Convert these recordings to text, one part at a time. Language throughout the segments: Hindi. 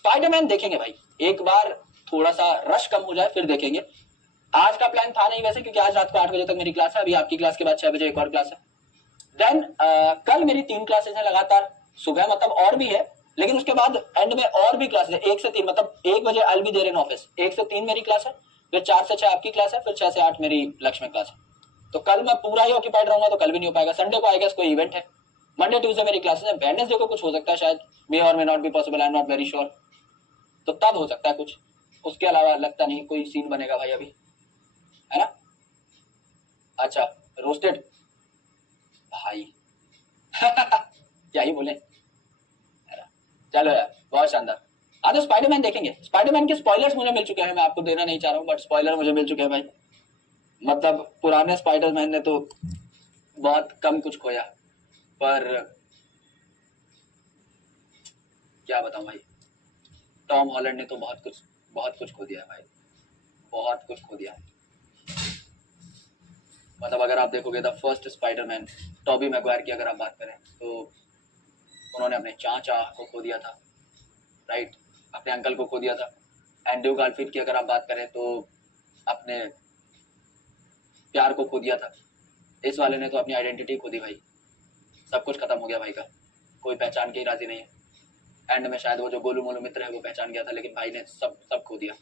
स्पाइडरमैन देखेंगे भाई, एक बार थोड़ा सा रश कम हो जाए फिर देखेंगे। आज का प्लान था नहीं वैसे, क्योंकि आज रात को 8 बजे तक मेरी क्लास है, अभी आपकी क्लास के बाद 6 बजे एक और क्लास है। देन कल मेरी 3 क्लासेस हैं लगातार सुबह, मतलब और भी है, लेकिन उसके बाद एंड में और भी क्लासेस है 1 से 3, मतलब 1 बजे I will be there in office. 1 से 3 मेरी क्लास है, फिर 4 से 6 आपकी क्लास है, फिर 6 से 8 मेरी लक्ष्य में क्लास है। तो कल मैं पूरा ही ऑक्यूपाइड रहूंगा, तो कल भी नहीं हो पाएगा। संडे को आएगा कोई इवेंट है, मंडे ट्यूसडे मेरी क्लासेस है, वेडनेसडे को कुछ हो सकता है शायद, मे और may not be possible, I am not very sure, तो तब हो सकता है कुछ। उसके अलावा लगता नहीं कोई सीन बनेगा भाई अभी, है ना। अच्छा रोस्टेड भाई क्या ही बोले, चलो यार बहुत शानदार। हाँ तो स्पाइडरमैन देखेंगे। स्पाइडरमैन के स्पॉयलर्स मुझे मिल चुके हैं, मैं आपको देना नहीं चाह रहा हूँ, बट स्पॉयलर मुझे मिल चुके हैं भाई। मतलब पुराने स्पाइडरमैन ने तो बहुत कम कुछ खोया, पर क्या बताऊं भाई, टॉम हॉलैंड ने तो बहुत कुछ खो दिया भाई, बहुत कुछ खो दिया। मतलब अगर आप देखोगे the first Spiderman Toby Maguire की अगर आप बात करें, तो उन्होंने अपने चाचा को खो दिया था, राइट, अपने अंकल को खो दिया था। एंड्रयू गारफील्ड की अगर आप बात करें तो अपने प्यार को खो दिया था। इस वाले ने तो अपनी आइडेंटिटी खो दी भाई, सब कुछ खत्म हो गया भाई का, कोई पहचान के ही राजी नहीं है। एंड में शायद वो जो गोलू मोलू मित्र है वो पहचान गया था, लेकिन भाई ने सब खो दिया,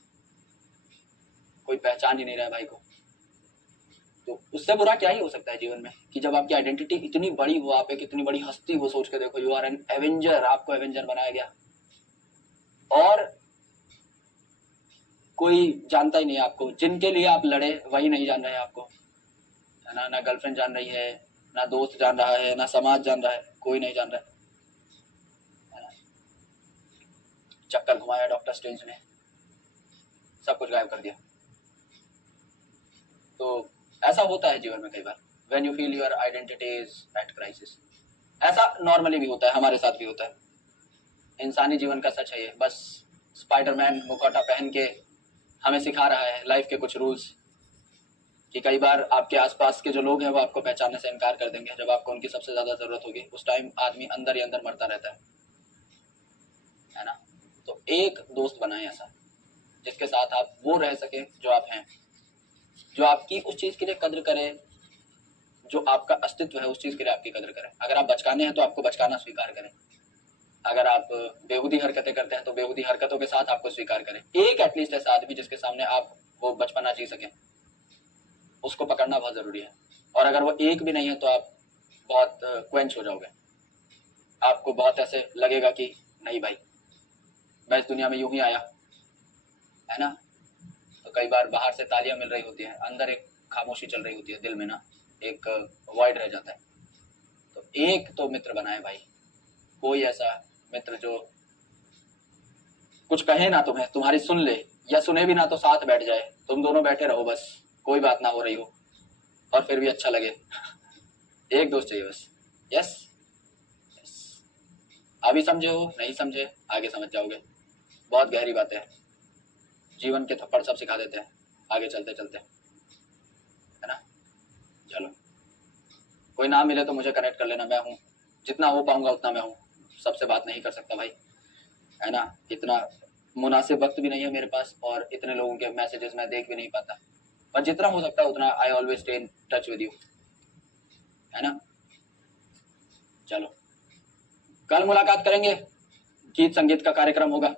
कोई पहचान ही नहीं रहा भाई को। तो उससे बुरा क्या ही हो सकता है जीवन में, कि जब आपकी आइडेंटिटी इतनी बड़ी हो, आप एक इतनी बड़ी हस्ती हो, सोच के देखो, यू आर एन एवेंजर, आपको एवेंजर बनाया गया और कोई जानता ही नहीं आपको, जिनके लिए आप लड़े वही नहीं जान रहे हैं आपको, है ना। ना गर्लफ्रेंड जान रही है, ना दोस्त जान रहा है, ना समाज जान रहा है, कोई नहीं जान रहा है ना। चक्कर घुमाया डॉक्टर स्ट्रेंज ने, सब कुछ गायब कर दिया। तो ऐसा होता है जीवन में कई बार, when you feel your identity is at crisis. ऐसा नॉर्मली भी होता है, हमारे साथ भी होता है, इंसानी जीवन का सच है ये। बस स्पाइडरमैन मुखौटा पहन के हमें सिखा रहा है लाइफ के कुछ रूल्स, कि कई बार आपके आसपास के जो लोग हैं वो आपको पहचानने से इनकार कर देंगे, जब आपको उनकी सबसे ज्यादा जरूरत होगी उस टाइम आदमी अंदर ही अंदर मरता रहता है ना। तो एक दोस्त बनाए ऐसा जिसके साथ आप वो रह सके जो आप हैं, जो आपकी उस चीज के लिए कद्र करे, जो आपका अस्तित्व है उस चीज के लिए आपकी कद्र करे। अगर आप बचकाने हैं तो आपको बचकाना स्वीकार करें, अगर आप बेहुदी हरकतें करते हैं तो बेहुदी हरकतों के साथ आपको स्वीकार करें। एक एटलीस्ट ऐसा आदमी जिसके सामने आप वो बचपना जी सकें, उसको पकड़ना बहुत जरूरी है। और अगर वो एक भी नहीं है तो आप बहुत क्वेंच हो जाओगे, आपको बहुत ऐसे लगेगा कि नहीं भाई मैं इस दुनिया में यूं ही आया, है ना। तो कई बार बाहर से तालियां मिल रही होती है, अंदर एक खामोशी चल रही होती है, दिल में ना एक वॉइड रह जाता है। तो एक तो मित्र बनाए भाई, कोई ऐसा मित्र जो कुछ कहे ना तुम्हें, तुम्हारी सुन ले, या सुने भी ना तो साथ बैठ जाए, तुम दोनों बैठे रहो बस, कोई बात ना हो रही हो और फिर भी अच्छा लगे। एक दोस्त चाहिए बस। यस, अभी समझे हो, नहीं समझे आगे समझ जाओगे, बहुत गहरी बात है। जीवन के थप्पड़ सब सिखा देते हैं आगे चलते चलते, है ना। चलो कोई ना मिले तो मुझे कनेक्ट कर लेना, मैं हूँ, जितना हो पाऊंगा उतना मैं हूँ। सबसे बात नहीं कर सकता भाई, है ना, इतना मुनासिब वक्त भी नहीं है मेरे पास, और इतने लोगों के मैसेजेस मैं देख भी नहीं पाता, पर जितना हो सकता है उतना I always stay in touch with you, है ना। चलो कल मुलाकात करेंगे, गीत संगीत का कार्यक्रम होगा।